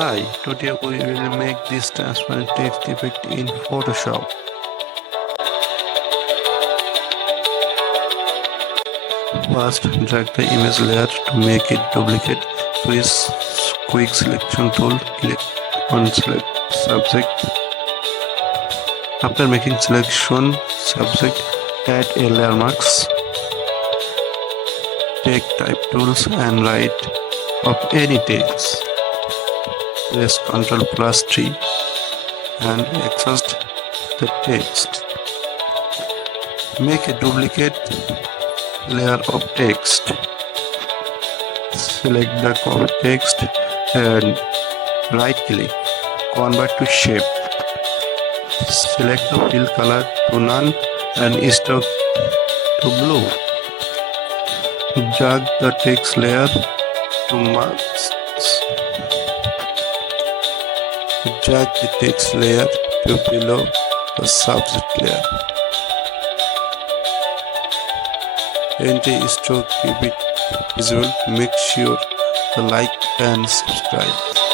Hi, today we will make this transparent text effect in Photoshop. First, drag the image layer to make it duplicate. Use quick selection tool, click on select subject. After making selection subject, add a layer mask. Take type tools and write of any text. Press Ctrl+3 and exhaust the text. Make a duplicate layer of text. Select the copied text and right click, convert to shape. Select the fill color to none and stroke to blue. Drag the text layer to mask. Drag the text layer to below the subject layer. Anti-stroke keep it visual. Make sure to like and subscribe.